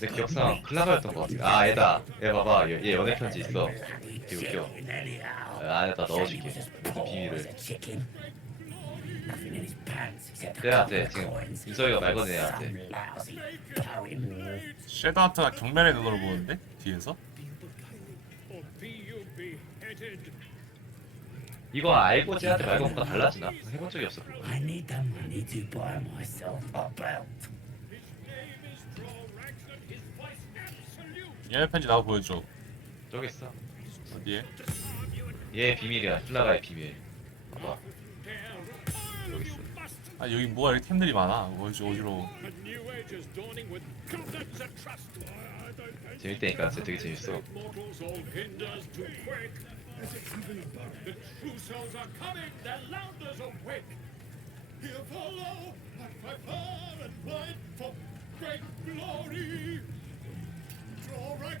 내 기억상 클라가였던 것 같아. 아, 얘다. 얘 봐봐. 얘, 연애편지 있어. 이거 껴. 안에다 넣어줄게. 비밀을. 그래야 돼. 지금 윤석이가 말 건네야 돼. 쉐하트가 경멸의 눈으로 보는데? 뒤에서? 이거 알고 쟤한테 말 건가 달라지나? 해본 적이 없어. 얘네 편지 나와 보여줘 저겠어 어디에? 얘 비밀이야 플라가의 비밀 봐봐 여기 있어 아 여기 뭐가 이렇게 템들이 많아 어지, 어지러워 재밌다니까 쟤 되게 재밌어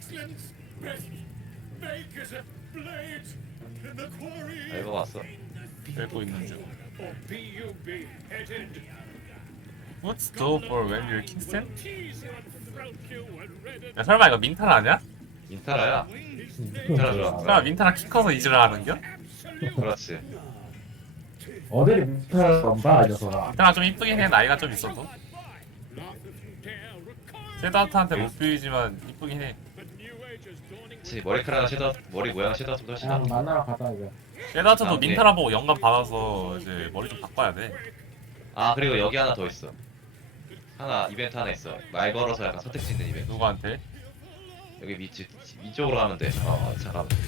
excellence, 아, best bakers of blades in the quarry. 이거 봤어? 배고 있는 중. Be you be headed. What's d o p e for when you're kissing? 야 설마 이거 민타라 아니야? 민타라야. 민타라 좋아. 설마 민타라 키 커서 이즈라 하는 겨? 그렇지. 어딜 민타라 건가 녀석아. 민타라 좀 이쁘긴 해 나이가 좀 있어서. 세다트한테 못 비이지만 이쁘긴 해. 지 머리카락 쉐더 머리 모양 쉐더 좀더 쉐더 만나러 가자 이제 쉐더도 민탈 한번 영감 받아서 이제 머리 좀 바꿔야 돼 아 그리고 여기 하나 더 있어 하나 이벤트 하나 있어 말 걸어서 약간 선택지 있는 이벤트 누구한테? 여기 밑쪽으로 가면 돼어 아, 잠깐